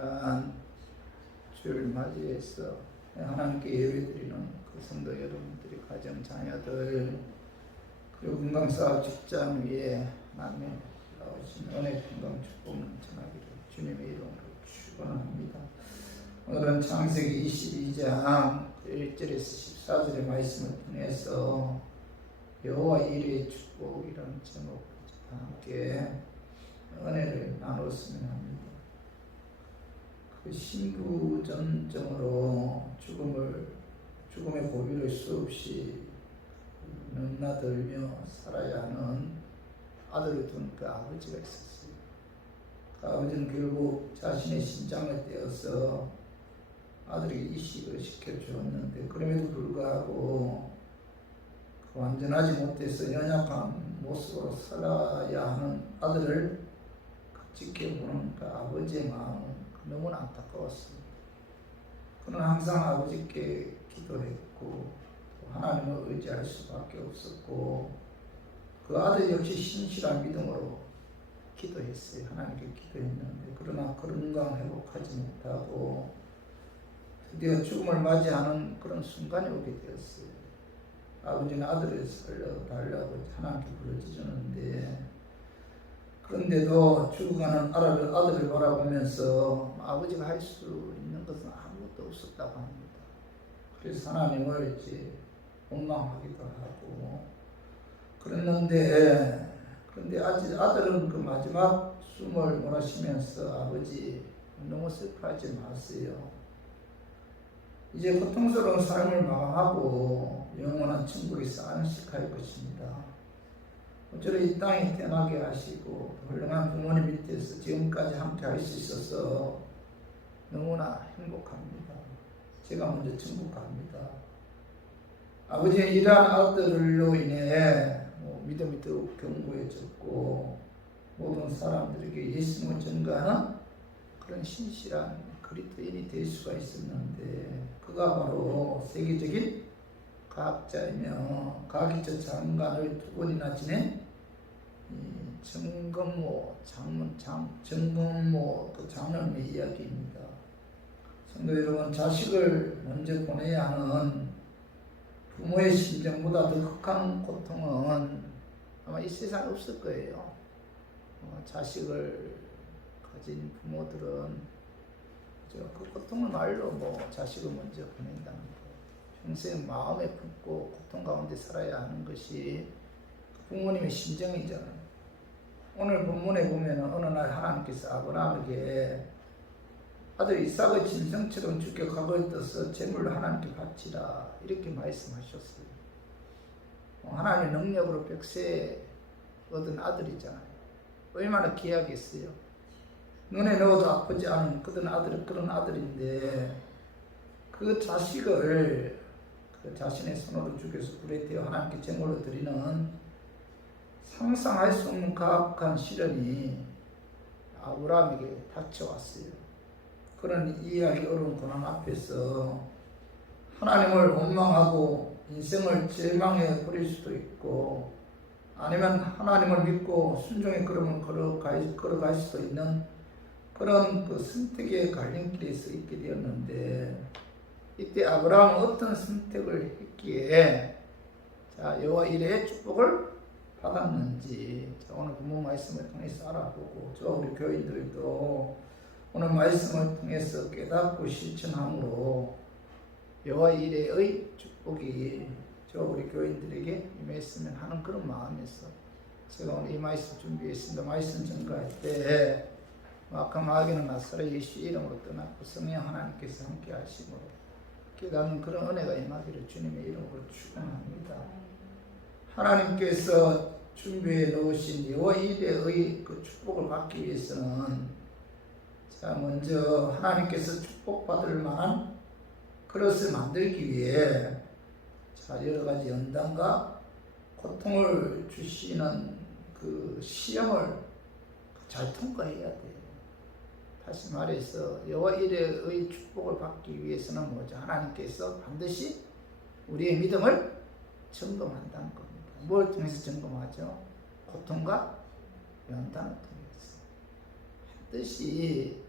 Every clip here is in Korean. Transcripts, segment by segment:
귀한 주를 맞이해서 하나님께 예배드리는 그 성도 여러분들이, 가정 자녀들, 그리고 건강사업 직장 위에 하나님의 나오신 은혜 건강 축복을 전하기를 주님의 이름으로 축원합니다. 오늘은 창세기 22장 1절에서 14절의 말씀을 통해서 여호와 일의 축복이라는 제목으로 함께 은혜를 나눴으면 합니다. 그 신부전증으로 죽음의 고비를 수없이 넘나들며 살아야 하는 아들을 둔 그 아버지가 있었어요. 그 아버지는 결국 자신의 심장을 떼어서 아들에게 이식을 시켜주었는데, 그럼에도 불구하고 완전하지 못해서 연약한 모습으로 살아야 하는 아들을 지켜보는 그 아버지의 마음은 너무나 안타까웠습니다. 그는 항상 아버지께 기도했고 하나님을 의지할 수밖에 없었고, 그 아들 역시 신실한 믿음으로 기도했어요. 하나님께 기도했는데, 그러나 건강 회복하지 못하고 드디어 죽음을 맞이하는 그런 순간이 오게 되었어요. 아버지는 아들을 살려달라고 하나님께 부르짖었는데, 그런데도 죽어가는 아들을 바라보면서 아버지가 할 수 있는 것은 아무것도 없었다고 합니다. 그래서 하나님을 이제 원망하기도 하고 그런데 아들은 그 마지막 숨을 몰아쉬면서 아버지 너무 슬퍼하지 마세요. 이제 고통스러운 삶을 마감하고 영원한 천국에서 안식할 것입니다. 어쩌면 이 땅에 태어나게 하시고 훌륭한 부모님 밑에서 지금까지 함께 할 수 있어서 너무나 행복합니다. 제가 먼저 천국 갑니다. 아버지의 이러한 아들로 인해 믿음이 더욱 견고해졌고, 모든 사람들에게 예수님을 전가하는 그런 신실한 그리스도인이 될 수가 있었는데, 그가 바로 세계적인 과학자이며 과학기초 장관을 2번이나 지낸 정건모 그 장로님의 이야기입니다. 성도 여러분, 자식을 먼저 보내야 하는 부모의 심정보다 더 극한 고통은 아마 이 세상에 없을 거예요. 자식을 가진 부모들은 그 고통을 말로 자식을 먼저 보낸다는 거, 평생 마음에 품고 고통 가운데 살아야 하는 것이 부모님의 심정이잖아요. 오늘 본문에 보면 어느 날 하나님께서 아브라함에게 아들 이삭의 짐승처럼 죽게 각을 떠서 제물로 하나님께 바치라 이렇게 말씀하셨어요. 하나님의 능력으로 백세 얻은 아들이잖아요. 얼마나 귀하겠어요. 눈에 넣어도 아프지 않은 그런 아들인데, 그 자식을 그 자신의 손으로 죽여서 불에 태워 하나님께 제물로 드리는 상상할 수 없는 가혹한 시련이 아브라함에게 닥쳐왔어요. 그런 이해하기 어려운 고난 앞에서 하나님을 원망하고 인생을 절망해 버릴 수도 있고, 아니면 하나님을 믿고 순종의 걸음을 걸어갈 수도 있는 그런 그 선택의 갈림길에 서 있게 되었는데, 이때 아브라함은 어떤 선택을 했기에 여호와 이레의 축복을 받았는지 오늘 본문 말씀을 통해서 알아보고, 우리 교인들도 오늘 말씀을 통해서 깨닫고 실천함으로 여호와 이레의 축복이 우리 교인들에게 임했으면 하는 그런 마음에서 제가 오늘 이 말씀 준비했습니다. 말씀 전가할 때 악한 마귀는 나사렛 예수 이름으로 떠났고 성령 하나님께서 함께 하심으로 깨닫는 그런 은혜가 임하기를 주님의 이름으로 축원합니다. 하나님께서 준비해 놓으신 여호와 이레의 그 축복을 받기 위해서는 먼저 하나님께서 축복받을 만한 그릇을 만들기 위해 여러 가지 연단과 고통을 주시는 그 시험을 잘 통과해야 돼요. 다시 말해서 여호와 이레의 축복을 받기 위해서는 뭐죠? 하나님께서 반드시 우리의 믿음을 점검한다는 겁니다. 뭘 통해서 점검하죠? 고통과 연단을 통해서. 반드시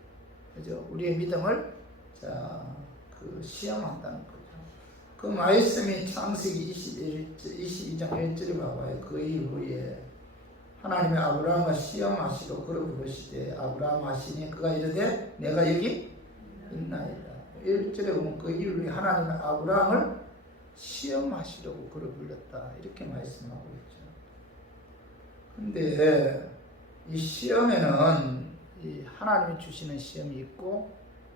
그죠? 우리의 믿음을 시험한다는 거죠. 그 말씀이 창세기 22장 1절에 봐봐요. 그 이후에 하나님의 아브라함과 시험하시고 그를 부르시되 아브라함 하시니 그가 이르되 내가 여기 있나이다. 1절에 보면 그 이후에 하나님의 아브라함을 시험하시려고 그를 불렀다. 이렇게 말씀하고 있죠. 근데 이 시험에는 이 하나님이 주시는 시험이 있고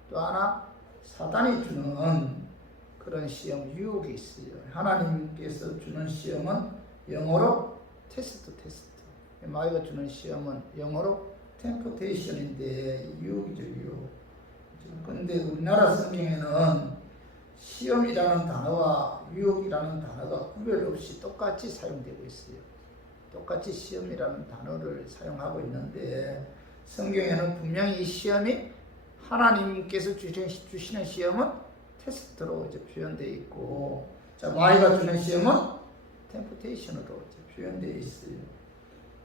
또 하나 사단이 주는 그런 시험, 유혹이 있어요. 하나님께서 주는 시험은 영어로 테스트. 마귀가 주는 시험은 영어로 템프테이션인데 유혹이죠, 유혹. 그런데 우리나라 성경에는 시험이라는 단어와 유혹이라는 단어가 구별 없이 똑같이 사용되고 있어요. 똑같이 시험이라는 단어를 사용하고 있는데 성경에는 분명히 이 시험이 하나님께서 주시는 시험은 테스트로 이제 표현되어 있고, 마귀가 주는 시험은 템프테이션으로 표현되어 있어요.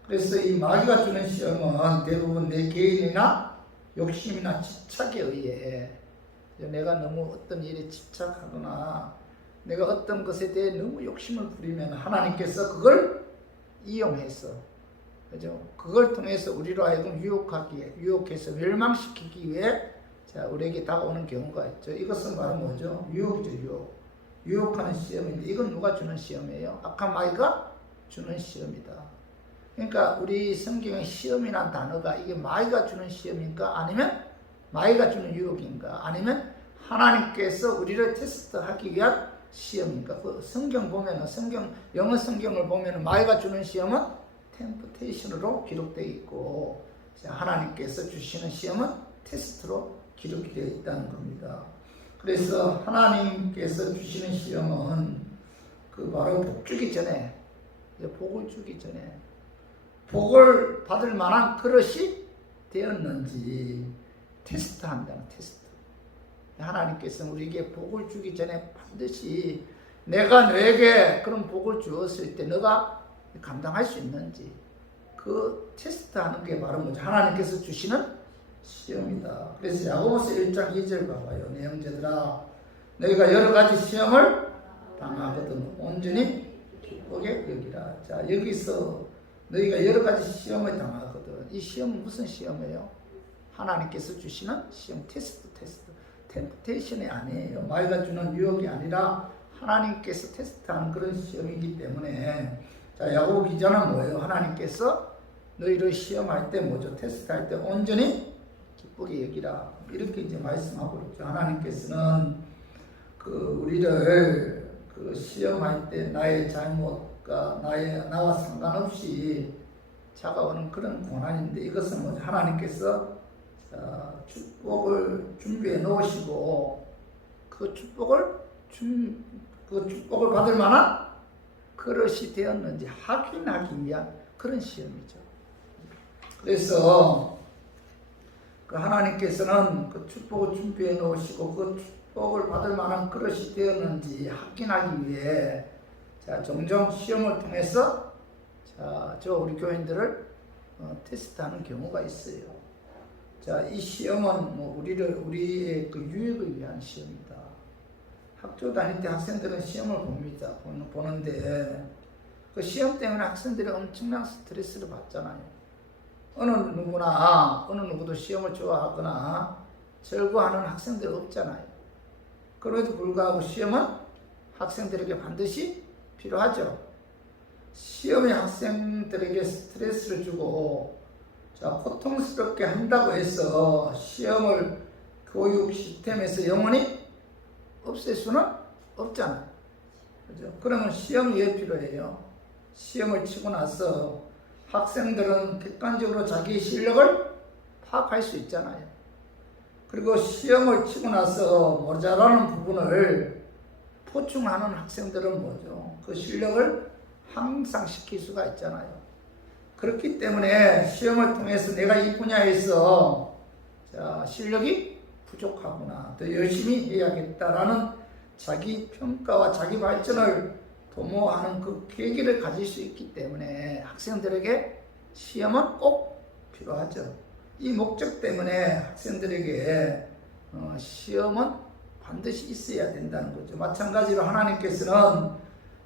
그래서 이 마귀가 주는 시험은 대부분 내 개인이나 욕심이나 집착에 의해 내가 너무 어떤 일에 집착하거나 내가 어떤 것에 대해 너무 욕심을 부리면 하나님께서 그걸 이용해서, 그죠? 그걸 통해서 우리로 하여금 유혹해서 멸망시키기 위해 우리에게 다가오는 경우가 있죠. 이것은 바로 뭐죠? 유혹이죠, 유혹. 유혹하는 시험인데 이건 누가 주는 시험이에요? 악한 마귀가 주는 시험이다. 그러니까 우리 성경의 시험이란 단어가 이게 마귀가 주는 시험인가 아니면 마귀가 주는 유혹인가 아니면 하나님께서 우리를 테스트하기 위한 시험인가? 그 성경 보면은 영어 성경을 보면은 마귀가 주는 시험은 템프테이션으로 기록되어 있고 하나님께서 주시는 시험은 테스트로 기록이 되어 있다는 겁니다. 그래서 하나님께서 주시는 시험은 바로 복 주기 전에, 복을 주기 전에 복을 받을 만한 그릇이 되었는지 테스트한다는 테스트. 하나님께서는 우리에게 복을 주기 전에 반드시 내가 너에게 그런 복을 주었을 때 너가 감당할 수 있는지 그 테스트하는 게 바로 뭐죠? 하나님께서 주시는 시험이다. 그래서 야고보서 1장 2절 봐봐요. 내 형제들아 너희가 여러 가지 시험을 당하거든 온전히 기쁘게 여기라. 여기서 너희가 여러 가지 시험을 당하거든. 이 시험은 무슨 시험이에요? 하나님께서 주시는 시험, 테스트. 템프테이션이 아니에요. 마귀가 주는 유혹이 아니라 하나님께서 테스트하는 그런 시험이기 때문에 야고보 기자는 뭐예요? 하나님께서 너희를 시험할 때 뭐죠? 테스트할 때 온전히 기쁘게 여기라. 이렇게 이제 말씀하고 있죠. 하나님께서는 우리를 시험할 때 나의 잘못과 나와 상관없이 다가오는 그런 고난인데 이것은 뭐죠? 하나님께서 축복을 준비해 놓으시고 그 축복을 받을 만한 그릇이 되었는지 확인하기 위한 그런 시험이죠. 그래서 하나님께서는 그 축복을 준비해 놓으시고 그 축복을 받을 만한 그릇이 되었는지 확인하기 위해 종종 시험을 통해서 우리 교인들을 테스트하는 경우가 있어요. 이 시험은 우리의 유익을 위한 시험이다. 학교 다닐 때 학생들은 시험을 보는데 그 시험 때문에 학생들이 엄청난 스트레스를 받잖아요. 어느 누구도 시험을 좋아하거나 즐거워하는 학생들 없잖아요. 그럼에도 불구하고 시험은 학생들에게 반드시 필요하죠. 시험이 학생들에게 스트레스를 주고 고통스럽게 한다고 해서 시험을 교육 시스템에서 영원히 없앨 수는 없잖아요. 그죠? 그러면 시험이 왜 필요해요? 시험을 치고 나서 학생들은 객관적으로 자기 실력을 파악할 수 있잖아요. 그리고 시험을 치고 나서 모자라는 부분을 보충하는 학생들은 뭐죠? 그 실력을 향상시킬 수가 있잖아요. 그렇기 때문에 시험을 통해서 내가 이 분야에서 실력이 부족하구나, 더 열심히 해야겠다라는 자기 평가와 자기 발전을 도모하는 그 계기를 가질 수 있기 때문에 학생들에게 시험은 꼭 필요하죠. 이 목적 때문에 학생들에게 시험은 반드시 있어야 된다는 거죠. 마찬가지로 하나님께서는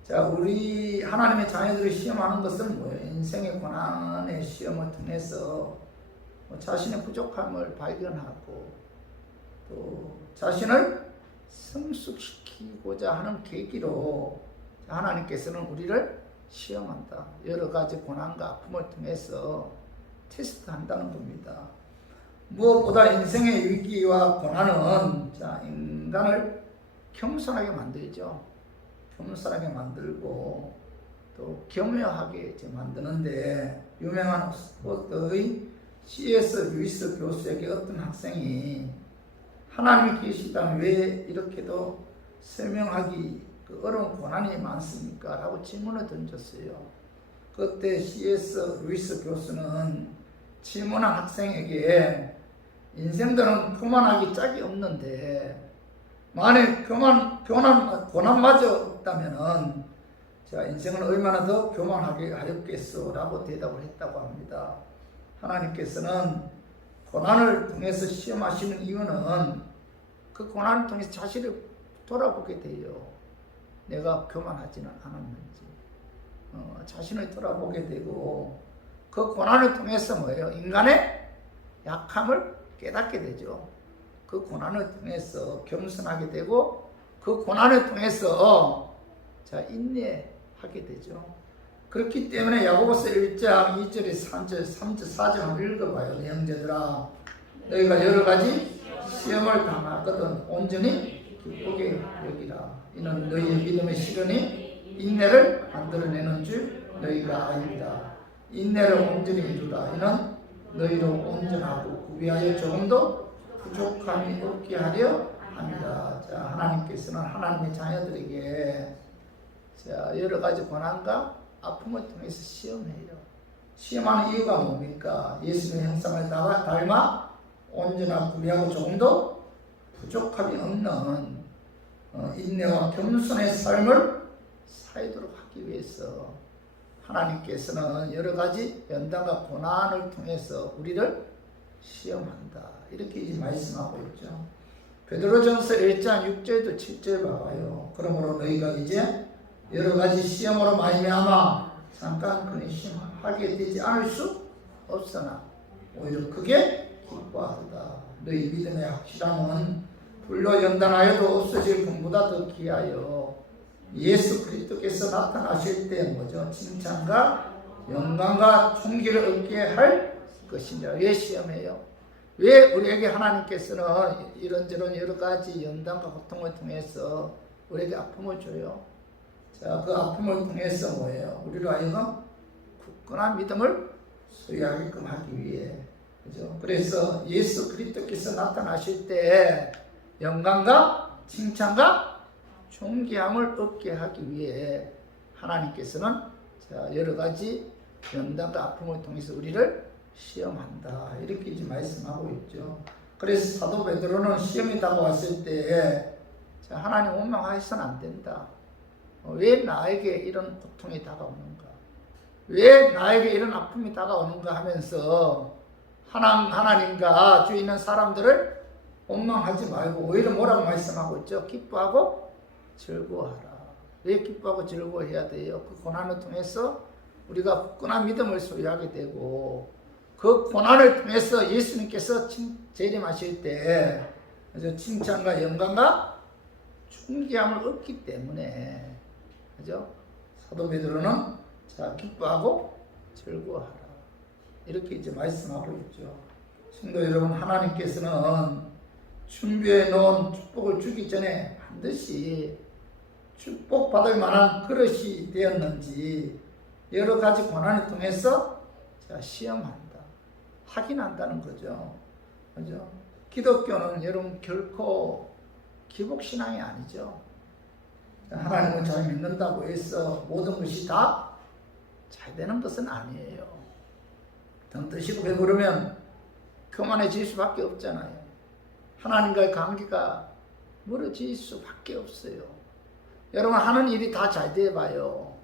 자, 우리 하나님의 자녀들을 시험하는 것은 뭐예요? 인생의 고난의 시험을 통해서 자신의 부족함을 발견하고 또 자신을 성숙시키고자 하는 계기로 하나님께서는 우리를 시험한다. 여러 가지 고난과 아픔을 통해서 테스트한다는 겁니다. 무엇보다 인생의 위기와 고난은 자, 인간을 겸손하게 만들죠. 겸손하게 만들고 또 겸허하게 만드는데 유명한 옥스퍼드의 C.S. 루이스 교수에게 어떤 학생이 하나님이 계시다면 왜 이렇게도 설명하기 어려운 고난이 많습니까? 라고 질문을 던졌어요. 그때 C.S. 루이스 교수는 질문한 학생에게 인생들은 교만하기 짝이 없는데 만약 고난마저 없다면 자, 인생은 얼마나 더 교만하게 하였겠소? 라고 대답을 했다고 합니다. 하나님께서는 고난을 통해서 시험하시는 이유는 그 고난을 통해서 자신을 돌아보게 돼요. 내가 교만하지는 않았는지 자신을 돌아보게 되고 그 고난을 통해서 뭐예요? 인간의 약함을 깨닫게 되죠. 그 고난을 통해서 겸손하게 되고 그 고난을 통해서 자, 인내하게 되죠. 그렇기 때문에 야고보서 1장 2절에 3절, 4절을 읽어봐요. 내 형제들아 너희가 여러 가지 시험을 당하거든 온전히 기쁘게 여기라. 이는 너희의 믿음의 시련이 인내를 만들어내는 줄 너희가 아닙니다. 인내를 온전히 이루라. 이는 너희로 온전하고 구비하여 조금도 부족함이 없게 하려 합니다. 자, 하나님께서는 하나님의 자녀들에게 자, 여러 가지 고난과 아픔을 통해서 시험해요. 시험하는 이유가 뭡니까? 예수님의 형상을 닮아 온전하고 구비하고 조금도 부족함이 없는 인내와 겸손의 삶을 살도록 하기 위해서 하나님께서는 여러 가지 연단과 고난을 통해서 우리를 시험한다. 이렇게 이제 말씀하고 있죠. 베드로전서 1장 6절도 7절 봐봐요. 그러므로 너희가 이제 여러 가지 시험으로 말미암아 잠깐 근심하게 되지 않을 수 없으나 오히려 크게 기뻐하도다. 너희 믿음의 확실함은 불로 연단하여도 없어질 것보다 더 귀하여 예수 그리스도께서 나타나실 때 뭐죠? 칭찬과 영광과 존귀를 얻게 할 것이냐. 왜 시험해요? 왜 우리에게 하나님께서는 이런저런 여러 가지 연단과 고통을 통해서 우리에게 아픔을 줘요? 자, 그 아픔을 통해서 뭐예요? 우리로 하여금 굳건한 믿음을 소유하게끔 하기 위해. 그죠? 그래서 예수 그리스도께서 나타나실 때 영광과 칭찬과 존귀함을 얻게 하기 위해 하나님께서는 자, 여러 가지 연단과 아픔을 통해서 우리를 시험한다. 이렇게 이제 말씀하고 있죠. 그래서 사도 베드로는 시험이 다가왔을 때 자, 하나님 원망하셔서는 안 된다. 왜 나에게 이런 고통이 다가오는가? 왜 나에게 이런 아픔이 다가오는가 하면서 하나님과 주위 있는 사람들을 원망하지 말고 오히려 뭐라고 말씀하고 있죠? 기뻐하고 즐거워하라. 왜 기뻐하고 즐거워해야 돼요? 그 고난을 통해서 우리가 굳건한 믿음을 소유하게 되고 그 고난을 통해서 예수님께서 재림하실 때 칭찬과 영광과 존귀함을 얻기 때문에 그죠? 사도 베드로는 자, 기뻐하고 즐거워하라. 이렇게 이제 말씀하고 있죠. 성도 여러분, 하나님께서는 준비해 놓은 축복을 주기 전에 반드시 축복받을 만한 그릇이 되었는지 여러 가지 고난을 통해서 자, 시험한다. 확인한다는 거죠. 그죠? 기독교는 여러분 결코 기복신앙이 아니죠. 하나님을 잘 믿는다고 해서 모든 것이 다 잘 되는 것은 아니에요. 등 뜨시고 배부르면 교만해질 수밖에 없잖아요. 하나님과의 관계가 멀어질 수밖에 없어요. 여러분 하는 일이 다 잘 돼봐요.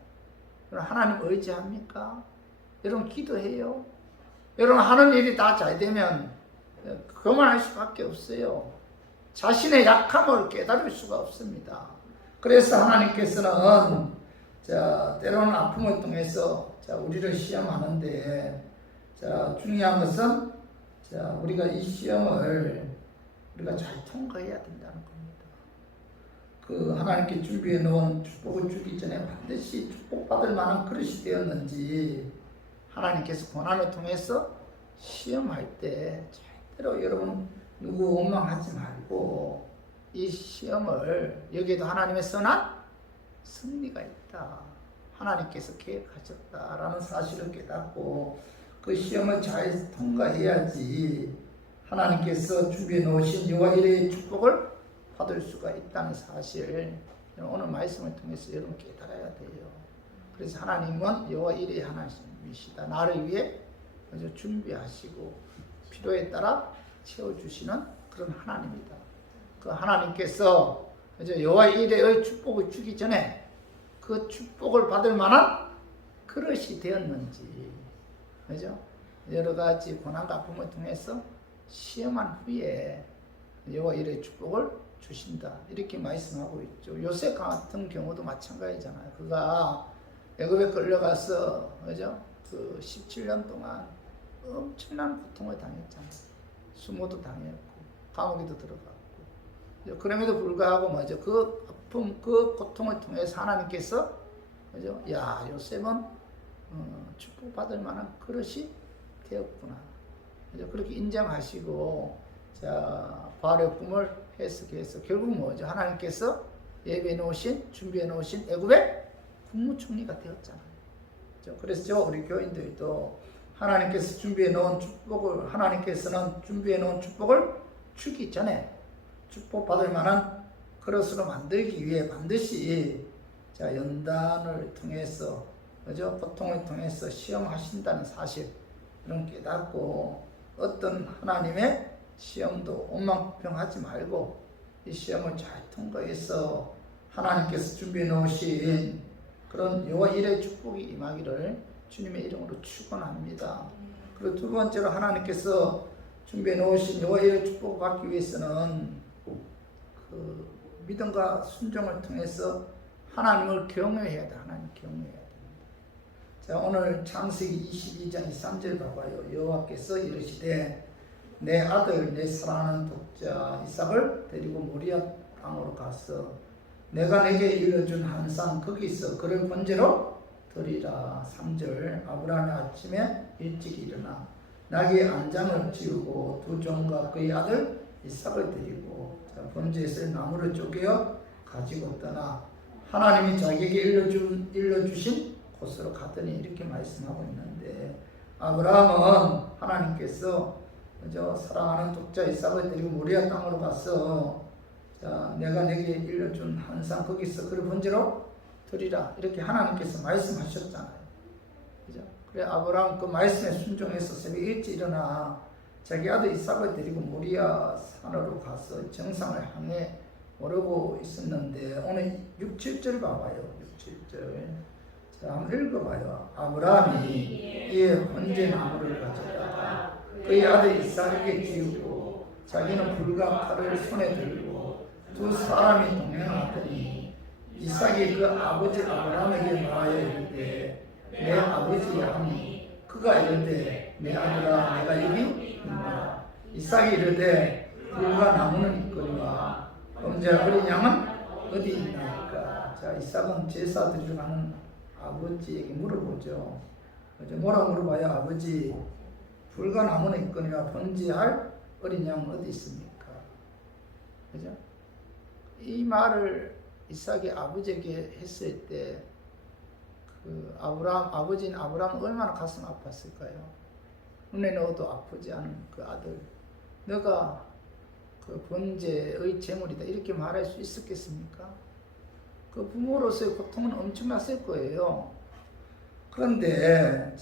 여러분 하나님 의지합니까? 여러분 기도해요? 여러분 하는 일이 다 잘 되면 그만할 수밖에 없어요. 자신의 약함을 깨달을 수가 없습니다. 그래서 하나님께서는 때로는 아픔을 통해서 우리를 시험하는데 중요한 것은 우리가 이 시험을 우리가 잘 통과해야 된다는 겁니다. 그 하나님께 준비해 놓은 축복을 주기 전에 반드시 축복받을 만한 그릇이 되었는지 하나님께서 고난을 통해서 시험할 때 절대로 여러분 누구 원망하지 말고 이 시험을 여기에도 하나님의 선한 승리가 있다. 하나님께서 계획하셨다라는 사실을 깨닫고 그 시험을 잘 통과해야지 하나님께서 준비해 놓으신 여호와 이레의 축복을 받을 수가 있다는 사실 오늘 말씀을 통해서 여러분 깨달아야 돼요. 그래서 하나님은 여호와 이레의 하나님이시다. 나를 위해 준비하시고 필요에 따라 채워주시는 그런 하나님이다. 그 하나님께서 여호와 이레의 축복을 주기 전에 그 축복을 받을 만한 그릇이 되었는지, 그죠? 여러 가지 고난과 아픔을 통해서 시험한 후에 여호와 이레의 축복을 주신다. 이렇게 말씀하고 있죠. 요셉 같은 경우도 마찬가지잖아요. 그가 애굽에 끌려가서, 그죠? 그 17년 동안 엄청난 고통을 당했잖아요. 수모도 당했고, 감옥에도 들어갔고. 그럼에도 불구하고, 뭐죠? 그 아픔, 그 고통을 통해서 하나님께서, 그죠? 야, 요셉은 축복받을 만한 그릇이 되었구나. 그죠? 그렇게 인정하시고, 바알의 꿈을 해석해서, 결국 뭐죠? 하나님께서 예비해 놓으신, 준비해 놓으신 애굽의 국무총리가 되었잖아요. 그래서 우리 교인들도 하나님께서 준비해 놓은 축복을, 하나님께서는 준비해 놓은 축복을 주기 전에 축복받을 만한 그릇으로 만들기 위해 반드시 연단을 통해서, 그죠? 고통을 통해서 시험하신다는 사실, 이런 깨닫고 어떤 하나님의 시험도 원망불평하지 말고 이 시험을 잘 통과해서 하나님께서 준비해 놓으신 그런 여호와 이레의 축복이 임하기를 주님의 이름으로 축원합니다. 그리고 두 번째로 하나님께서 준비해 놓으신 여호와 이레의 축복을 받기 위해서는 그 믿음과 순종을 통해서 하나님을 경외해야 돼. 하나님 경외해야 됩니다. 오늘 창세기 22장 3절 봐봐요. 여호와께서 이르시되 내 아들 내 사랑하는 독자 이삭을 데리고 모리아 땅으로 가서 내가 내게 일러준 한산 거기서 그를 번제로 드리라. 3절 아브라함이 아침에 일찍 일어나 나귀의 안장을 지우고 두 종과 그의 아들 이삭을 데리고 번제에서 나무를 쪼개어 가지고 떠나 하나님이 자기에게 일러주신 곳으로 가더니 이렇게 말씀하고 있는데, 아브라함은 하나님께서 사랑하는 독자 이삭을 데리고 모리아 땅으로 가서 내가 내게 일러준 한산 거기서 그를 번제로 드리라 이렇게 하나님께서 말씀하셨잖아요. 그죠? 그래 아브라함 그 말씀에 순종해서 새벽 일찍 일어나 자기 아들 이삭을 데리고 모리아 산으로 가서 정상을 향해 오르고 있었는데, 오늘 6, 7절 봐봐요. 6, 7절 한번 읽어봐요. 아브라함이 이에 번제나무를 가져다가 그의 아들 이삭에게 지우고 자기는 불과 칼을 손에 들고 두 사람이 동행하더니 이삭이 그 아버지 아브라함에게 말하여 이르되 내 아버지 하니 그가 이르되 내 아들아 내가 여기 있노라. 이삭이 이르되 불과 나무는 있거니와 범죄 어린 양은 어디 있나이까. 이삭은 제사 드리러 가는 아버지에게 물어보죠. 뭐라 물어봐요? 아버지 불과 나무는 있거니와 번제할 어린 양은 어디 있습니까? 그죠? 이 말을 이삭이 아버지에게 했을 때 그 아버지인 아브라함은 얼마나 가슴 아팠을까요? 눈에 넣어도 아프지 않은 그 아들, 너가 그 번제의 제물이다 이렇게 말할 수 있었겠습니까? 그 부모로서의 고통은 엄청났을 거예요. 그런데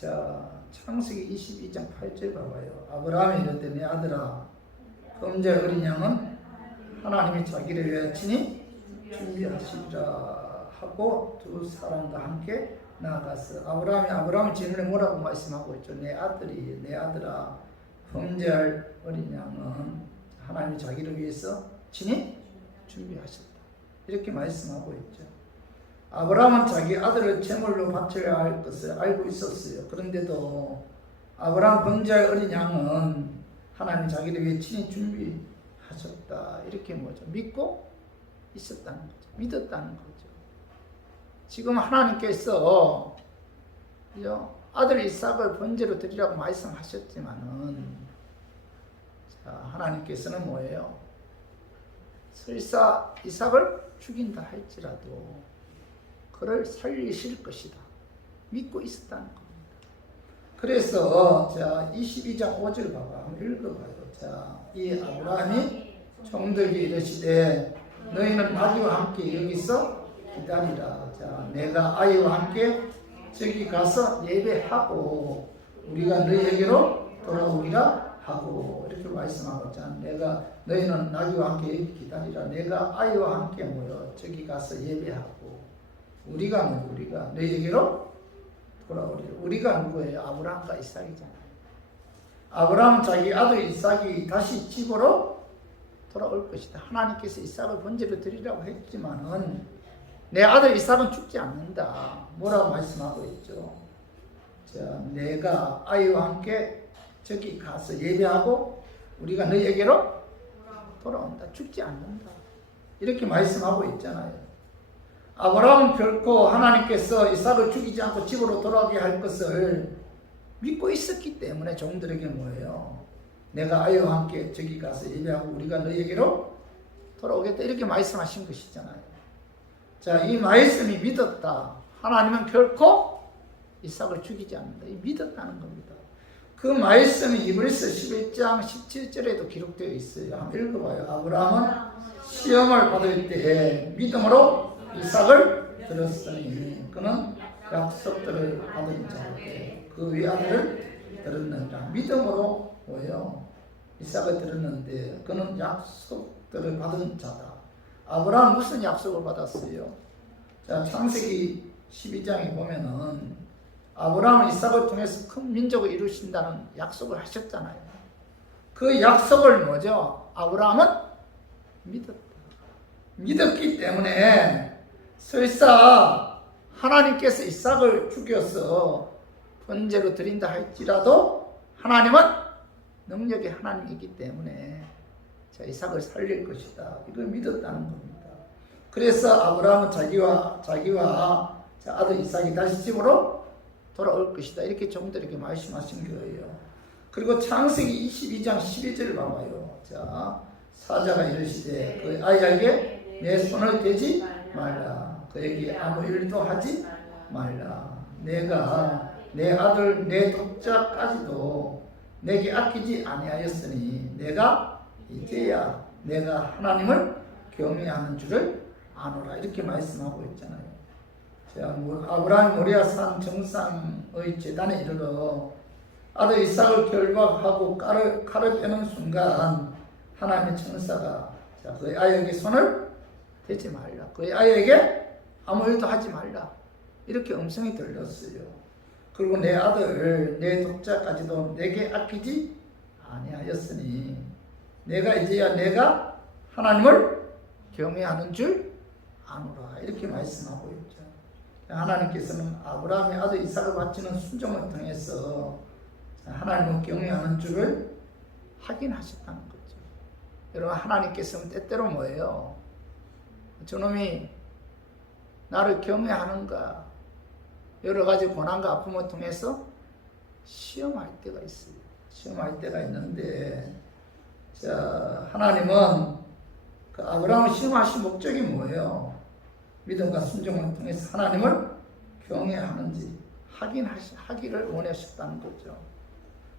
창세기 22장 8절 봐봐요. 아브라함이 이르되 내 아들아 범죄 어린 양은 하나님이 자기를 위하여 친히 준비하시리라 하고 두 사람과 함께 나아가서 아브라함이 질문에 뭐라고 말씀하고 있죠? 내 아들아 범죄할 어린 양은 하나님이 자기를 위해서 친히 준비하셨다. 이렇게 말씀하고 있죠. 아브라함은 자기 아들을 제물로 바쳐야 할 것을 알고 있었어요. 그런데도 아브라함 범죄할 어린 양은 하나님 자기를 위해 친히 준비하셨다. 이렇게 뭐죠? 믿고 있었다는 거죠. 믿었다는 거죠. 지금 하나님께서 아들 이삭을 번제로 드리라고 말씀하셨지만은, 하나님께서는 뭐예요? 설사 이삭을 죽인다 할지라도 그를 살리실 것이다. 믿고 있었다는 겁니다. 그래서 22장 5절 봐봐. 한번 읽어봐요. 이 아브라함이 종들에게 이르시되 너희는 아기와 함께 여기서 기다리라. 내가 아이와 함께 저기 가서 예배하고 우리가 너희에게로 돌아오기라 하고, 이렇게 말씀하고 있잖아. 너희는 아기와 함께 여기 기다리라. 내가 아이와 함께 모여 저기 가서 예배하고 우리가 너희에게로 돌아오리라. 우리가 누구예요? 아브라함과 이삭이잖아요. 아브라함은 자기 아들 이삭이 다시 집으로 돌아올 것이다. 하나님께서 이삭을 번제로 드리라고 했지만은 내 아들 이삭은 죽지 않는다. 뭐라고 말씀하고 있죠? 내가 아이와 함께 저기 가서 예배하고 우리가 너희에게로 돌아온다. 죽지 않는다. 이렇게 말씀하고 있잖아요. 아브라함은 결코 하나님께서 이삭을 죽이지 않고 집으로 돌아오게 할 것을 믿고 있었기 때문에 종들에게 뭐예요? 내가 아이와 함께 저기 가서 예배하고 우리가 너희에게로 돌아오겠다. 이렇게 말씀하신 것이잖아요. 이 말씀이 믿었다. 하나님은 결코 이삭을 죽이지 않는다. 믿었다는 겁니다. 그 말씀이 이브리서 11장 17절에도 기록되어 있어요. 한번 읽어봐요. 아브라함은 시험을 받을 때에 믿음으로 이삭을 들었으니 그는 약속들을 받은 자인데 그 외아들을 들었느니라. 믿음으로 뭐예요? 이삭을 들었는데 그는 약속들을 받은 자다. 아브라함은 무슨 약속을 받았어요? 창세기 12장에 보면은 아브라함은 이삭을 통해서 큰 민족을 이루신다는 약속을 하셨잖아요. 그 약속을 뭐죠? 아브라함은 믿었다. 믿었기 때문에 설사 하나님께서 이삭을 죽여서 번제로 드린다 할지라도 하나님은 능력의 하나님이기 때문에 이삭을 살릴 것이다. 이걸 믿었다는 겁니다. 그래서 아브라함은 자기와 아들 이삭이 다시 집으로 돌아올 것이다. 이렇게 종들에게 말씀하신 거예요. 그리고 창세기 22장 12절 봐봐요. 사자가 이르시되 그 아이에게 내 손을 대지 말라. 그에게 아무 일도 하지 말라. 내가 내 아들 내 독자까지도 내게 아끼지 아니하였으니 내가 이제야 내가 하나님을 경외하는 줄을 아노라. 이렇게 말씀하고 있잖아요. 아브라함이 모리아 산 정상의 제단에 이르러 아들 이삭을 결박하고 칼을 빼는 순간 하나님의 천사가 그의 아이에게 손을 대지 말라. 그의 아이에게 아무 일도 하지 말라. 이렇게 음성이 들렸어요. 그리고 내 아들 내 독자까지도 내게 아끼지 아니하였으니 내가 이제야 내가 하나님을 경외하는 줄 아노라. 이렇게 말씀하고 있죠. 하나님께서는 아브라함의 아들 이삭을 바치는 순종을 통해서 하나님을 경외하는 줄을 확인하셨다는 거죠. 여러분, 하나님께서는 때때로 뭐예요? 저놈이 나를 경외하는가, 여러 가지 고난과 아픔을 통해서 시험할 때가 있어요. 시험할 때가 있는데, 하나님은 그 아브라함을 시험하신 목적이 뭐예요? 믿음과 순종을 통해서 하나님을 경외하는지 하기를 원하셨다는 거죠.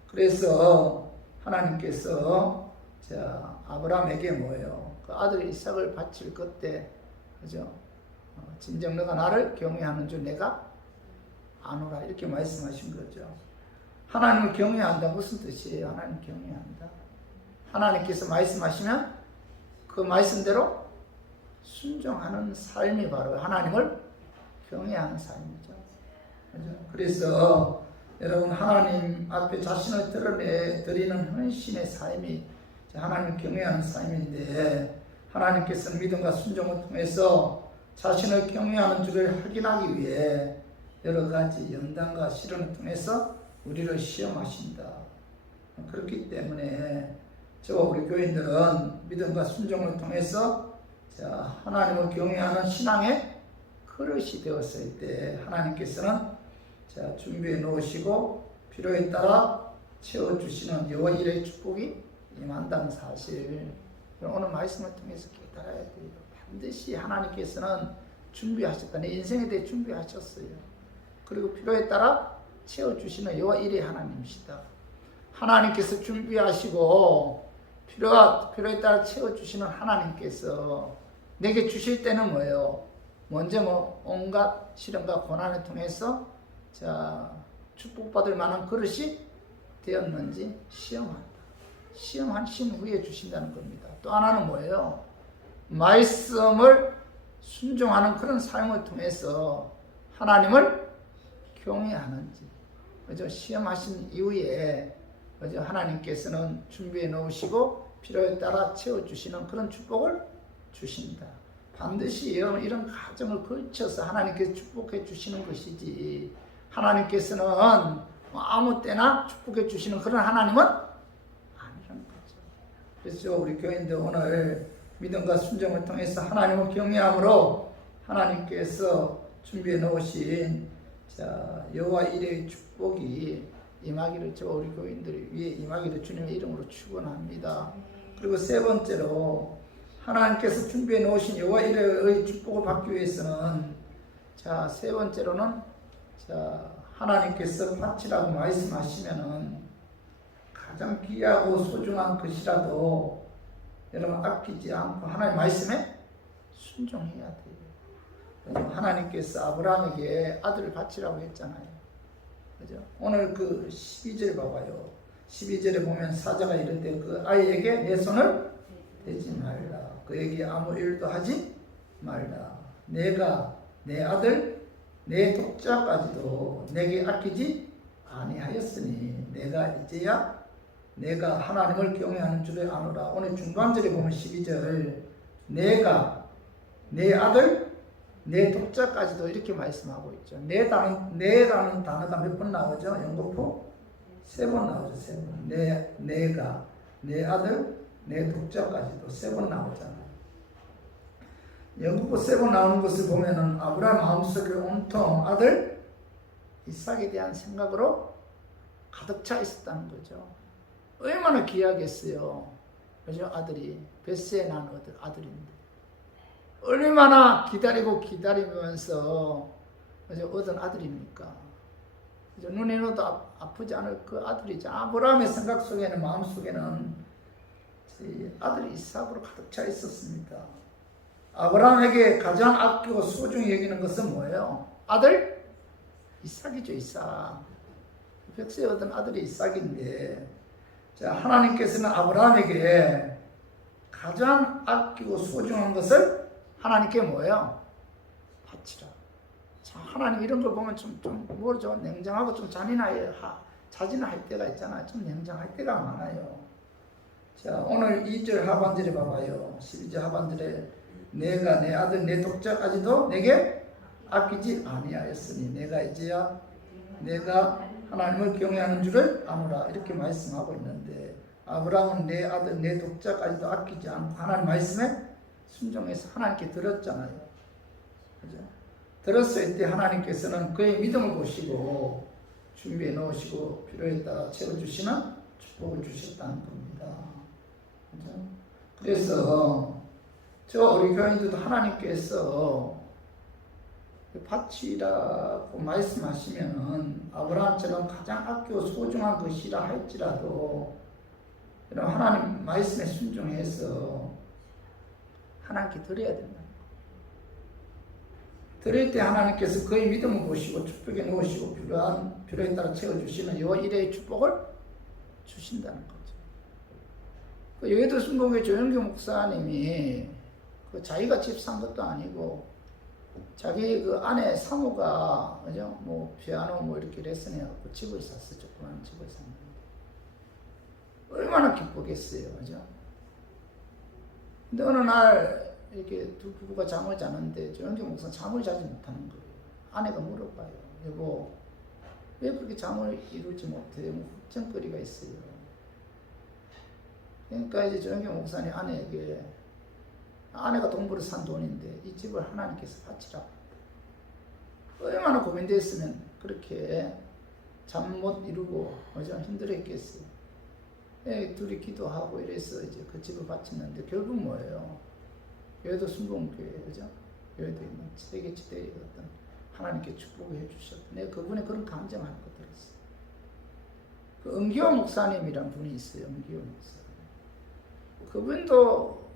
그래서 하나님께서 아브라함에게 뭐예요? 그 아들 이삭을 바칠 그때, 그죠? 진정 너가 나를 경외하는 줄 내가 아노라. 이렇게 말씀하신 거죠. 하나님을 경외한다. 무슨 뜻이에요? 하나님 경외한다. 하나님께서 말씀하시면 그 말씀대로 순종하는 삶이 바로 하나님을 경외하는 삶이죠. 그죠? 그래서 여러분 하나님 앞에 자신을 드리는 헌신의 삶이 하나님을 경외하는 삶인데, 하나님께서는 믿음과 순종을 통해서 자신을 경외하는 줄을 확인하기 위해 여러 가지 연단과 시련을 통해서 우리를 시험하신다. 그렇기 때문에 저와 우리 교인들은 믿음과 순종을 통해서 하나님을 경외하는 신앙의 그릇이 되었을 때 하나님께서는 준비해 놓으시고 필요에 따라 채워주시는 여호와 일의 축복이 임한다는 사실, 오늘 말씀을 통해서 깨달아야 돼요. 반드시 하나님께서는 준비하셨다. 내 인생에 대해 준비하셨어요. 그리고 필요에 따라 채워주시는 여호와 일의 하나님이시다. 하나님께서 준비하시고 필요에 따라 채워주시는 하나님께서 내게 주실 때는 뭐예요? 먼저 온갖 시련과 고난을 통해서 축복받을 만한 그릇이 되었는지 시험한다. 시험하신 후에 주신다는 겁니다. 또 하나는 뭐예요? 말씀을 순종하는 그런 삶을 통해서 하나님을 경외하는지, 그죠? 시험하신 이후에 그죠? 하나님께서는 준비해 놓으시고 필요에 따라 채워주시는 그런 축복을 주신다. 반드시 이런 과정을 거쳐서 하나님께서 축복해 주시는 것이지, 하나님께서는 아무 때나 축복해 주시는 그런 하나님은 아니라는 거죠. 그래서 우리 교인들 오늘 믿음과 순종을 통해서 하나님을 경외함으로 하나님께서 준비해 놓으신 여호와 일의 축복이 임하기를, 저 우리 교인들 위에 임하기를 주님의 이름으로 축원합니다. 그리고 세 번째로 하나님께서 준비해 놓으신 여호와 일의 축복을 받기 위해서는 세 번째로는 하나님께서 바치라고 말씀하시면은 가장 귀하고 소중한 것이라도 여러분 아끼지 않고 하나님 말씀에 순종해야 돼요. 하나님께서 아브라함에게 아들을 바치라고 했잖아요. 그죠? 오늘 그 12절 봐봐요. 12절에 보면 사자가 이르되 그 아이에게 내 손을 대지 말라. 그에게 아무 일도 하지 말라. 내가 내 아들 내 독자까지도 내게 아끼지 아니하였으니 내가 이제야 내가 하나님을 경외하는 줄을 아노라. 오늘 중간절에 보면 12절 내가 내 아들 내 독자까지도 이렇게 말씀하고 있죠. 내라는 단어가 몇 번 나오죠? 영국포 3번 나오죠. 3번. 내가 내 아들 내 독자까지도 3번 나오잖아요. 영국포 3번 나오는 것을 보면은 아브라함 마음속에 온통 아들 이삭에 대한 생각으로 가득 차 있었다는 거죠. 얼마나 귀하겠어요. 그죠? 아들이 벳세에 난 아들인데 얼마나 기다리면서 얻은 아들입니까? 그죠? 눈에 넣어도 아프지 않을 그 아들이죠. 아브라함의 생각 속에는, 마음 속에는 아들 이삭으로 가득 차 있었습니다. 아브라함에게 가장 아끼고 소중히 여기는 것은 뭐예요? 아들 이삭이죠. 이삭. 벳세에 얻은 아들이 이삭인데, 하나님께서는 아브라함에게 가장 아끼고 소중한 것을 하나님께 뭐예요? 바치라. 하나님 이런 걸 보면 좀 모르죠. 냉정하고 좀 자진할 때가 있잖아요. 좀 냉정할 때가 많아요. 오늘 2절 하반절에 봐봐요. 12절 하반절에 내가 내 아들 내 독자까지도 내게 아끼지 아니하였으니 내가 이제야 내가 하나님을 경외하는 줄을 아노라. 이렇게 말씀하고 있는데, 아브라함은 내 아들 내 독자까지도 아끼지 않고 하나님 말씀에 순종해서 하나님께 들었잖아요. 그죠? 들었을 때 하나님께서는 그의 믿음을 보시고 준비해 놓으시고 필요에 따라 채워주시는 축복을 주셨다는 겁니다. 그죠? 그래서 우리 교인들도 하나님께서 바치라고 말씀하시면은 아브라함처럼 가장 아끼고 소중한 것이라 할지라도 하나님 말씀에 순종해서 하나님께 드려야 된다. 드릴 때 하나님께서 그의 믿음을 보시고 축복에 놓으시고 필요에 따라 채워주시는 여호와 일의 축복을 주신다는 거죠. 여의도 순복의 조영규 목사님이 자기가 집 산 것도 아니고 자기 그 아내 사모가 그죠? 뭐 피아노 뭐 이렇게 레슨해갖고 집을 샀어. 조그마한 집을 샀는데 얼마나 기쁘겠어요, 그죠? 근데 어느 날 이렇게 두 부부가 잠을 자는데 조영기 목사는 잠을 자지 못하는 거예요. 아내가 물어봐요. 여보, 왜 그렇게 잠을 이루지 못해요? 뭐 걱정거리가 있어요. 그러니까 이제 조영기 목사님 아내에게, 아내가 돈 벌어 산 돈인데 이 집을 하나님께서 바치라고. 얼마나 고민됐으면 그렇게 잠 못 이루고 힘들었겠어요. 둘이 기도하고 이래서 이제 그 집을 바쳤는데 결국 뭐예요? 교회도 순복음교회, 그죠? 교회도 있는 세계지대의 어떤 하나님께 축복을 해주셨던, 내가 그분의 그런 감정 하나 들었어요. 그 은기호 목사님이란 분이 있어요. 은기호 목사님. 그분도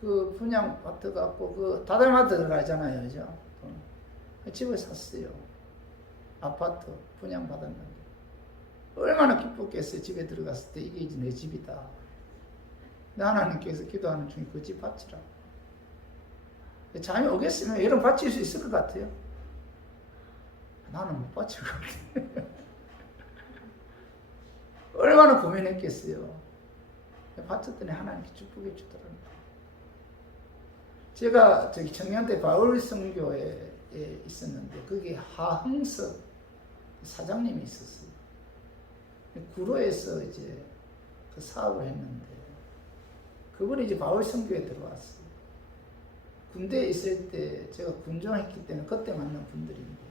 그 분양 마트 갖고 그 다달마트 들어가잖아요, 그죠? 그 집을 샀어요. 아파트 분양 받았는데 얼마나 기뻤겠어요. 집에 들어갔을 때 이게 이제 내 집이다. 하나님께서 기도하는 중에 그 집 바치라고. 잠이 오겠으면 이런 바칠 수 있을 것 같아요. 나는 못 바칠 것 같아요. 얼마나 고민했겠어요. 바쳤더니 하나님께 축복해 주더라고요. 제가 저기 청년대 바울 성교회에 있었는데 거기 하흥석 사장님이 있었어요. 구로에서 이제 그 사업을 했는데 그분이 이제 바울 성교회에 들어왔어요. 군대에 있을 때 제가 군종했기 때문에 그때 만난 분들인데,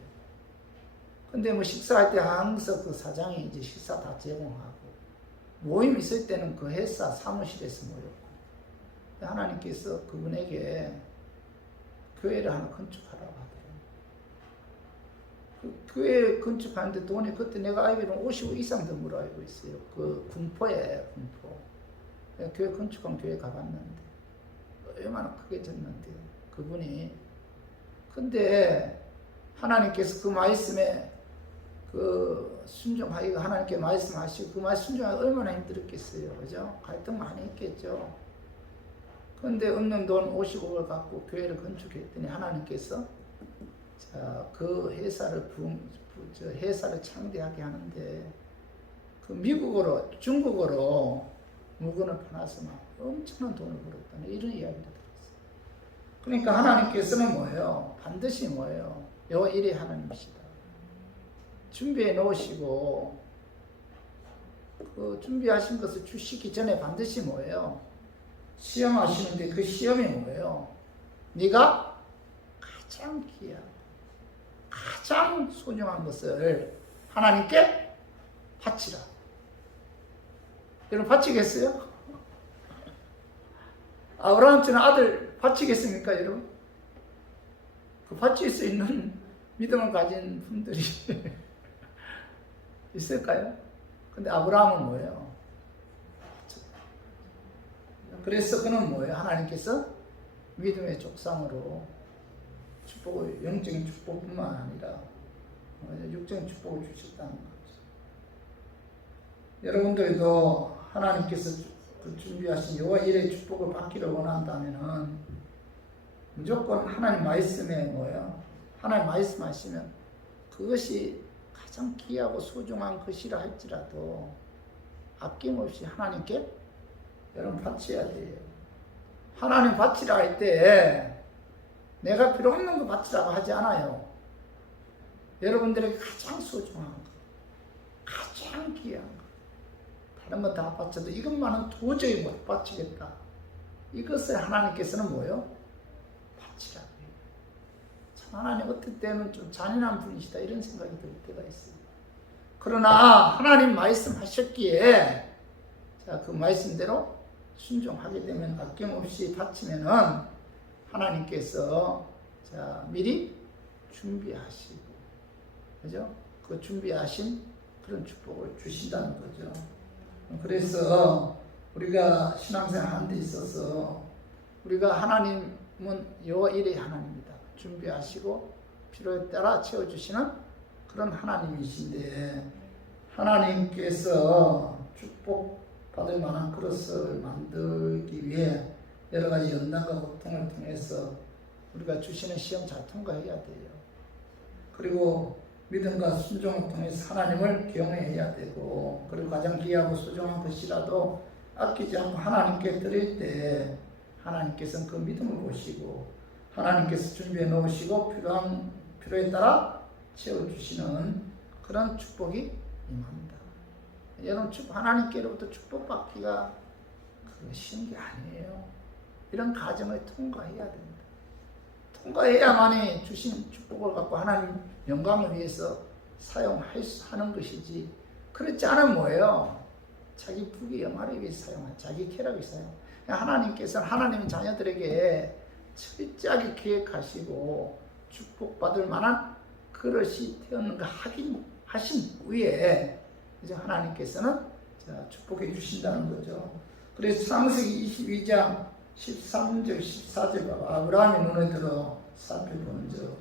근데 뭐 식사할 때 하흥석 그 사장이 이제 식사 다 제공하고 모임 있을 때는 그 회사 사무실에서 모였고, 하나님께서 그분에게 교회를 하나 건축하라고 하더라고요. 그 교회 건축하는데 돈이 그때 내가 알기로는 50억 이상 든 걸로 알고 있어요. 그 군포에 군포. 교회 건축한 교회 가봤는데 얼마나 크게 졌는데요. 그분이. 근데 하나님께서 그 말씀에 그 순종하기가, 하나님께 말씀하시고 그 말씀 순종하기가 얼마나 힘들었겠어요. 그죠? 갈등 많이 했겠죠. 근데 없는 돈 50억을 갖고 교회를 건축했더니 하나님께서 자, 그 회사를 회사를 창대하게 하는데 그 미국으로, 중국으로 물건을 팔아서 막 엄청난 돈을 벌었다는 이런 이야기를 들었어요. 그러니까 하나님께서는 뭐예요? 반드시 뭐예요? 여호와 일의 하나님이시다. 준비해 놓으시고 그 준비하신 것을 주시기 전에 반드시 뭐예요? 시험하시는데 그 시험이 뭐예요? 네가 가장 귀하고 가장 소중한 것을 하나님께 바치라. 여러분 바치겠어요? 아브라함처럼 아들 바치겠습니까, 여러분? 그 바칠 수 있는 믿음을 가진 분들이 있을까요? 근데 아브라함은 뭐예요? 그래서 그는 뭐예요? 하나님께서 믿음의 족상으로 축복을, 영적인 축복뿐만 아니라 육적인 축복을 주셨다는 거죠. 여러분들도 하나님께서 준비하신 여호와 일의 축복을 받기를 원한다면은 무조건 하나님 말씀에 뭐예요? 하나님 말씀하시면 그것이 가장 귀하고 소중한 것이라 할지라도 아낌없이 하나님께 여러분 바쳐야 돼요. 하나님 바치라 할 때 내가 필요 없는 거 바치라고 하지 않아요. 여러분들에게 가장 소중한 거, 가장 귀한 거, 다른 거 다 바쳐도 이것만은 도저히 못 바치겠다. 이것을 하나님께서는 뭐예요? 바치라고 해요. 참 하나님 어떨 때는 좀 잔인한 분이시다 이런 생각이 들 때가 있어요. 그러나 하나님 말씀하셨기에 자, 그 말씀대로 순종하게 되면 아낌없이 바치면은 하나님께서 자, 미리 준비하시고, 그죠? 그 준비하신 그런 축복을 주신다는 거죠. 그래서 우리가 신앙생활 하는 데 있어서 우리가 하나님은 여호와 일의 하나님이다. 준비하시고 필요에 따라 채워주시는 그런 하나님이신데 하나님께서 축복받을 만한 그릇을 만들기 위해 여러 가지 연단과 고통을 통해서 우리가 주시는 시험 잘 통과해야 돼요. 그리고 믿음과 순종을 통해서 하나님을 경외해야 되고, 그리고 가장 귀하고 소중한 것이라도 아끼지 않고 하나님께 드릴 때 하나님께서는 그 믿음을 보시고 하나님께서 준비해 놓으시고 필요에 따라 채워주시는 그런 축복이 임합니다. 여러분, 하나님께로부터 축복받기가 쉬운 게 아니에요. 이런 과정을 통과해야 됩니다. 통과해야만이 주신 축복을 갖고 하나님 영광을 위해서 사용하는 것이지, 그렇지 않으면 뭐예요? 자기 부귀 영화를 위해서 사용하는, 자기 쾌락을 사용. 하나님께서는 하나님의 자녀들에게 철저하게 계획하시고 축복받을 만한 그릇이 되었는가 하신 후에 이제 하나님께서는 축복해 주신다는 거죠. 그래서 창세기 22장 13절 14절 봐봐. 아브라함이 눈에 들어 살펴본즉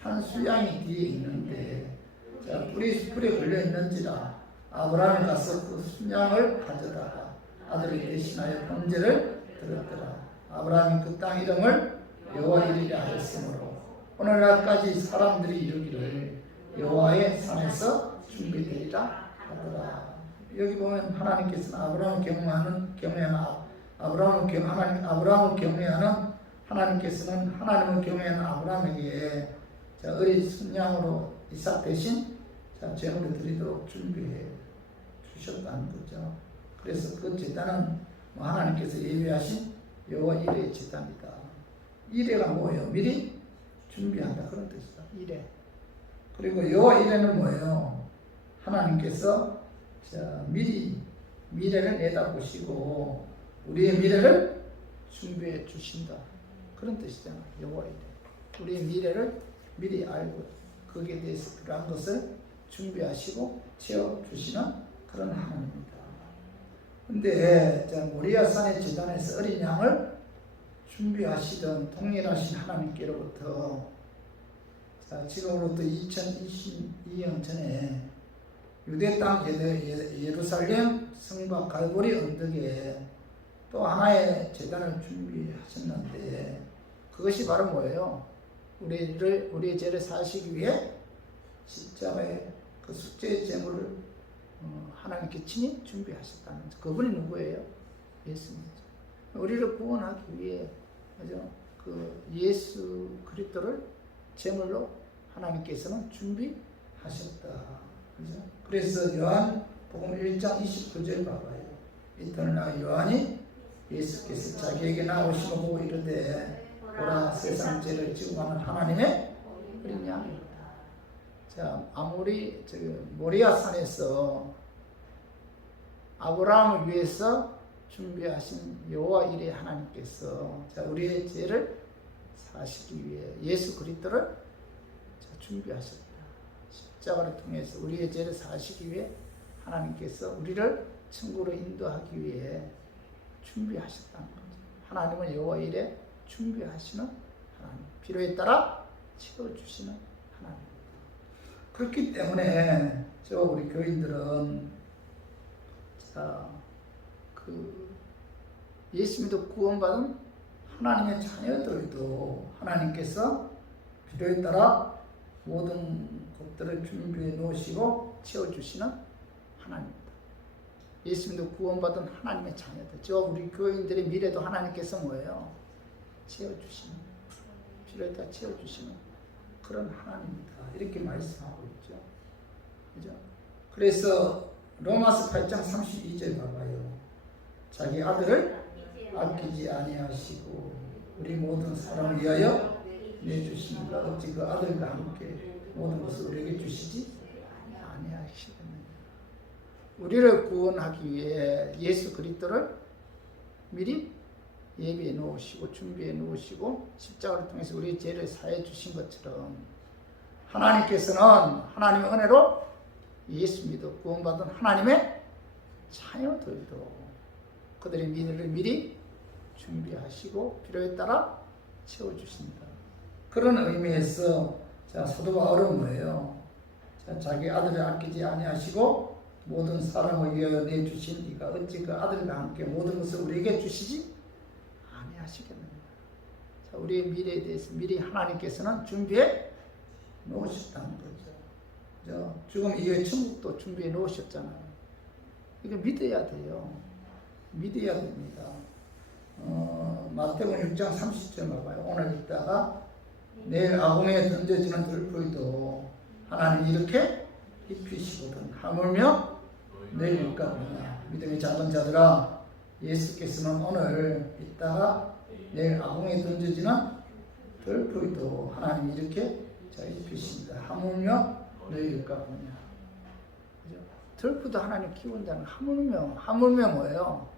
한 수양이 뒤에 있는데 뿔이 풀에 걸려 있는지라 아브라함이 가서 그 수양을 가져다가 아들을 대신하여 번제를 드렸더라. 아브라함이 그 땅 이름을 여호와 이리라 하였으므로 오늘날까지 사람들이 이르기를 여호와의 산에서 준비되리라 하더라. 여기 보면 하나님께서는 아브라함을 경외하는 하나님께서는 하나님을 경외하는 아브라함에게 어린 순양으로 이삭 대신 제물을 드리도록 준비해 주셨다는 거죠. 그래서 그 제단은 하나님께서 예비하신 여호와 이레의 제단이다. 이레가 뭐예요? 미리 준비한다, 그런 뜻이다. 이레. 그리고 여호와 이레는 뭐예요? 하나님께서 미리 미래를 내다보시고 우리의 미래를 준비해 주신다, 그런 뜻이잖아. 여호와 이레. 우리의 미래를 미리 알고 거기에 대해서 필요한 것을 준비하시고 채워주시는 그런 하나님입니다. 근데 모리아산의 제단에서 어린 양을 준비하시던 동일하신 하나님께로부터 지금으로부터 2022년 전에 유대 땅 예루살렘 성막 갈보리 언덕에 또 하나의 제단을 준비하셨는데, 그것이 바로 뭐예요? 우리의 죄를 사시기 위해 십자가의 그 속죄의 제물을 하나님께 친히 준비하셨다는 거죠. 그분이 누구예요? 예수님이죠. 우리를 구원하기 위해, 그죠? 그 예수 그리스도를 제물로 하나님께서는 준비하셨다. 그죠? 그래서 요한복음 1장 29절 봐봐요. 이튿날 요한이 예수께서 자기에게 나오시고 보고 이르되 보라, 세상 죄를 지고 가는 하나님의 어린 양이다. 자, 아무리 모리아산에서 아브라함을 위해서 준비하신 여호와 이레 하나님께서 우리의 죄를 사시기 위해 예수 그리스도를 준비하셨다. 십자가를 통해서 우리의 죄를 사시기 위해 하나님께서 우리를 천국으로 인도하기 위해 준비하셨다는 거죠. 하나님은 여호와 이레 준비하시는 하나님, 필요에 따라 채워주시는 하나님. 그렇기 때문에 우리 교인들은 예수 믿어 구원받은 하나님의 자녀들도 하나님께서 필요에 따라 모든 것들을 준비해 놓으시고 채워주시는 하나님입니다. 예수 믿어 구원받은 하나님의 자녀들, 우리 교인들의 미래도 하나님께서 뭐예요? 채워주시는, 필요에 따라 채워주시는 그런 하나님입니다. 이렇게 말씀하고 있죠. 그죠? 그래서 로마서 8장 32절 봐봐요. 자기 아들을 아끼지 아니하시고 우리 모든 사람을 위하여 내주시니까 어찌 그 아들과 함께 모든 것을 우리에게 주시지 아니하시겠느냐. 우리를 구원하기 위해 예수 그리스도를 미리 예비해 놓으시고 준비해 놓으시고 십자가를 통해서 우리의 죄를 사해 주신 것처럼 하나님께서는 하나님의 은혜로 예수 믿어 구원받은 하나님의 자녀들도 그들의 미래를 미리 준비하시고 필요에 따라 채워주신다. 그런 의미에서 사도 바울은 뭐예요? 자기 아들을 아끼지 아니하시고 모든 사람을 위하여 내주신 이가 어찌 그 아들과 함께 모든 것을 우리에게 주시지 아니하시겠느냐. 우리의 미래에 대해서 미리 하나님께서는 준비해 놓으셨다는 거죠. 그죠? 지금 이게 천국도 준비해 놓으셨잖아요. 이거 믿어야 돼요. 믿어야 됩니다. 마태복음 6장 30절 봐봐요. 오늘 읽다가 내일 아궁이에 던져지는 들풀도 하나님 이렇게 입히시거든. 하물며 내일 일까보냐. 믿음이 작은 자들아, 예수께서는 오늘 있다가 내일 아궁이에 던져지는 들풀도 하나님 이렇게 입히십니다. 하물며 내일 일까보냐. 들풀도 하나님 키운다는 하물며 뭐예요?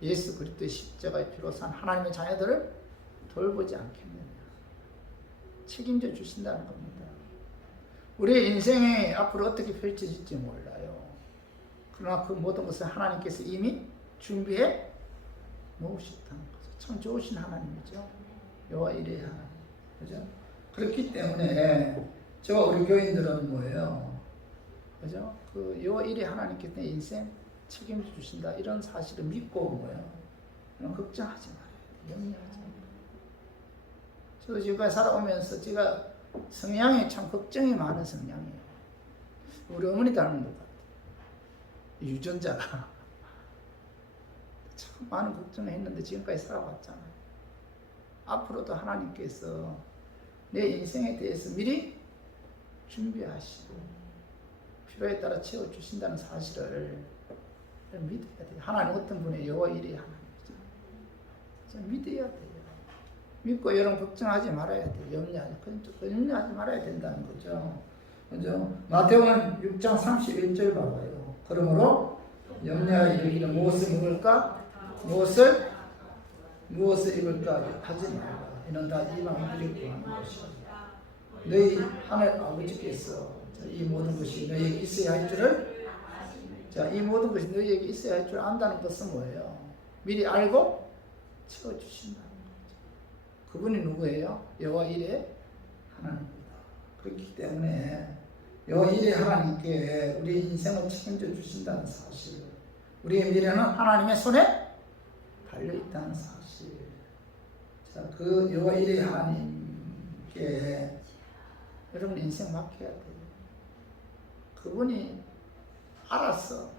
예수 그리스도의 십자가의 피로 산 하나님의 자녀들을 돌보지 않겠느냐. 책임져 주신다는 겁니다. 우리의 인생이 앞으로 어떻게 펼쳐질지 몰라요. 그러나 그 모든 것을 하나님께서 이미 준비해 놓으셨다는 거죠. 참 좋으신 하나님이죠. 여호와 이레의 하나님. 그죠? 그렇기 때문에 저와 우리 교인들은 뭐예요? 그죠? 그 여호와 이레 하나님께서 내 인생 책임져 주신다 이런 사실을 믿고 뭐예요? 그럼 걱정하지 말아요. 염려하지 말아요. 저도 지금까지 살아오면서 제가 성향이 참 걱정이 많은 성향이에요. 우리 어머니 닮은 것 같아요. 유전자가 참 많은 걱정을 했는데 지금까지 살아왔잖아요. 앞으로도 하나님께서 내 인생에 대해서 미리 준비하시고 필요에 따라 채워주신다는 사실을 믿어야 돼요. 하나님 어떤 분의 여호와 이레 하나님이죠. 믿어야 돼요. 믿고 여러분 걱정하지 말아야 돼요. 염려하지 말아야 된다는 거죠. 그죠? 마태복음 6장 31절 봐봐요. 그러므로 염려하여 이르기를 무엇을 먹을까? 무엇을 입을까? 하지 말라. 이는 다 이방인들이 구하는 것이다. 너희 하늘 아버지께서 이 모든 것이 너희에게 있어야 할 줄을 이 모든 것이 너희에게 있어야 할 줄 안다는 것은 뭐예요? 미리 알고 채워주신다는 거죠. 그분이 누구예요? 여호와 이레 하나님입니다. 그렇기 때문에 여호와 이레 하나님께 우리 인생을 책임져 주신다는 사실, 우리의 미래는 하나님의 손에 달려있다는 사실. 그 여호와 이레 하나님께 여러분 인생 맡겨야 돼요. 그분이 알아서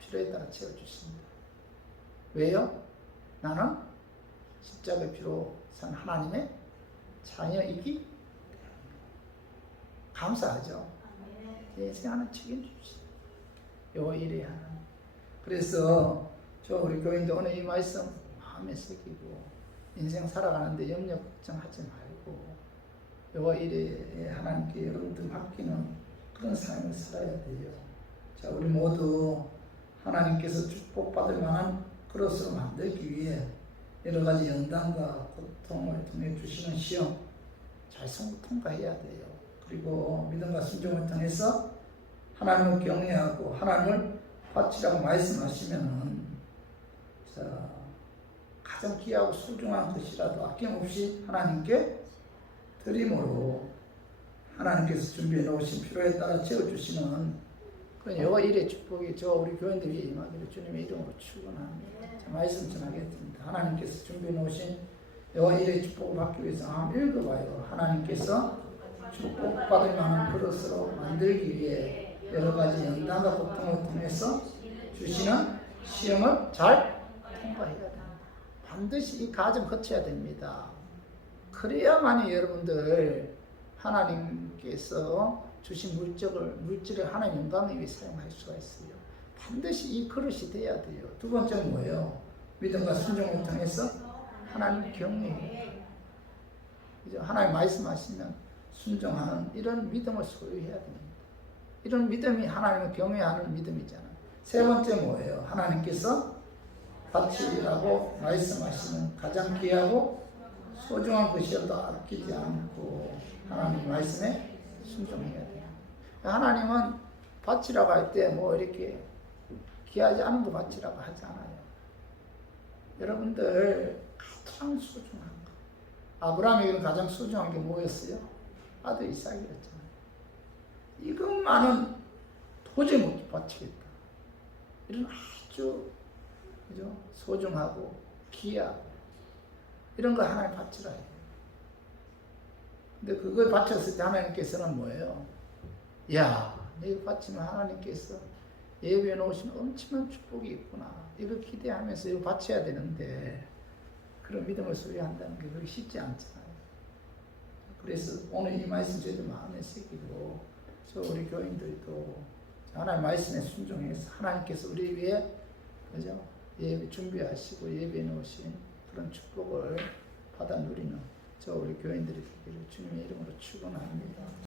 필요에 따라 채워주십니다. 왜요? 나는 십자가의 피로 산 하나님의 자녀이기 때문에. 감사하죠? 내 인생 하나 책임주시 여호와 이레 하나님. 그래서 우리 교인들 오늘 이 말씀 마음에 새기고 인생 살아가는데 염려 걱정하지 말고 여호와 이레 하나님께 여러분들 맡기는 그런 삶을 살아야 돼요. 우리 모두 하나님께서 축복받을 만한 그릇으로 만들기 위해 여러 가지 연단과 고통을 통해 주시는 시험 잘 통과해야 돼요. 그리고 믿음과 순종을 통해서 하나님을 경외하고 하나님을 바치라고 말씀하시면은 가장 귀하고 소중한 것이라도 아낌없이 하나님께 드림으로 하나님께서 준비해 놓으신 필요에 따라 채워주시는 그런 여호와 이레 축복이 우리 교인들 위에 임하기를 주님의 이름으로 축원합니다. 말씀 전하겠습니다. 하나님께서 준비해 놓으신 여호와 이레 축복을 받기 위해서 한번 읽어봐요. 하나님께서 축복받을 만한 그릇으로 만들기 위해 여러 가지 연단과 고통을 통해서 주시는 시험을 잘 통과해야 됩니다. 반드시 이 과정 거쳐야 됩니다. 그래야만이 여러분들 하나님께서 주신 물질을 하나님 영광을 위해 사용할 수가 있어요. 반드시 이 그릇이 돼야 돼요. 두 번째는 뭐예요? 믿음과 순종을 통해서 하나님 경외해요. 하나님 말씀하시면 순종하는 이런 믿음을 소유해야 됩니다. 이런 믿음이 하나님을 경외하는 믿음이잖아요. 세 번째 뭐예요? 하나님께서 바치라고 말씀하시는 가장 귀하고 소중한 것이라도 아끼지 않고 하나님 말씀에 순종해야 돼요. 하나님은 바치라고 할 때 이렇게 귀하지 않은 거 바치라고 하지 않아요. 여러분들 가장 소중한 거. 아브라함에게는 가장 소중한 게 뭐였어요? 아들 이삭이었잖아요. 이것만은 도저히 못 바치겠다. 이런 아주 소중하고 귀하고 이런 거 하나님 바치라 해요. 근데 그걸 바쳤을 때 하나님께서는 뭐예요? 야, 내가 바치면 하나님께서 예배에 놓으시면 엄청난 축복이 있구나. 이거 기대하면서 이거 바쳐야 되는데 그런 믿음을 소유한다는 게 그렇게 쉽지 않잖아요. 그래서 오늘 이 말씀 저희들 마음에 새기고 저 우리 교인들도 하나님 말씀에 순종해서 하나님께서 우리 위해 그죠? 예배 준비하시고 예배에 놓으신 그런 축복을 받아 누리는 저 우리 교인들이 되기를 주님의 이름으로 축원합니다.